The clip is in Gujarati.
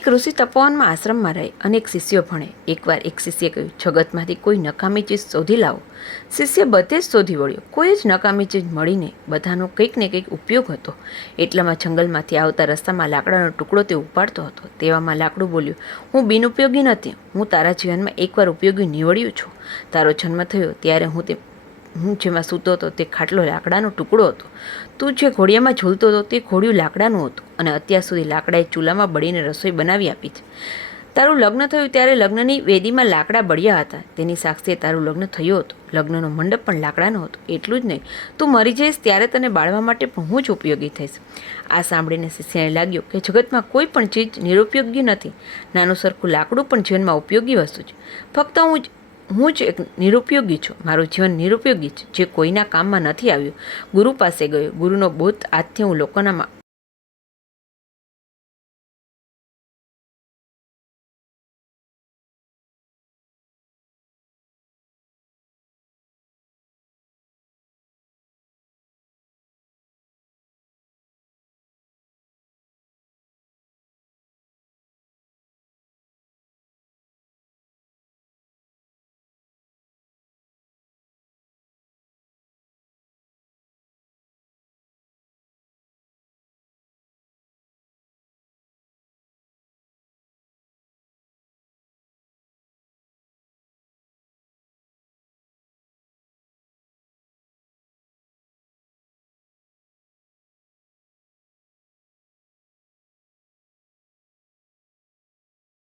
એક ઋષિ તપોવનમાં આશ્રમમાં રહે, અનેક શિષ્યો ભણે. એકવાર એક શિષ્યે કહ્યું, જગતમાંથી કોઈ નકામી ચીજ શોધી લાવો. શિષ્ય બધે જ શોધી વળ્યો, કોઈ જ નકામી ચીજ મળીને બધાનો કંઈક ને કંઈક ઉપયોગ હતો. એટલામાં જંગલમાંથી આવતા રસ્તામાં લાકડાનો ટુકડો તે ઉપાડતો હતો. તેવામાં લાકડું બોલ્યું, હું બિનઉપયોગી નથી, હું તારા જીવનમાં એકવાર ઉપયોગી નીવડ્યું છું. તારો જન્મ થયો ત્યારે હું જેમાં સૂતો હતો તે ખાટલો લાકડાનો ટુકડો હતો. તું જે ઘોડિયામાં ઝૂલતો હતો તે ઘોડિયું લાકડાનું હતું, અને અત્યાર સુધી લાકડાએ ચૂલામાં બળીને રસોઈ બનાવી આપી છે. તારું લગ્ન થયું ત્યારે લગ્નની વેદીમાં લાકડા બળ્યા હતા, તેની સાક્ષીએ તારું લગ્ન થયું હતું. લગ્નનો મંડપ પણ લાકડાનો હતો. એટલું જ નહીં, તું મરી જઈશ ત્યારે તને બાળવા માટે પણ હું જ ઉપયોગી થઈશ. આ સાંભળીને શિષ્યને લાગ્યું કે જગતમાં કોઈ પણ ચીજ નિરુપયોગી નથી. નાનું સરખું લાકડું પણ જીવનમાં ઉપયોગી વસ્તુ છે. ફક્ત હું જ એક નિરુપયોગી છું. મારું જીવન નિરુપયોગી છે, જે કોઈના કામમાં નથી આવ્યું. ગુરુ પાસે ગયો. ગુરુનો બોધ આજથી હું લોકોના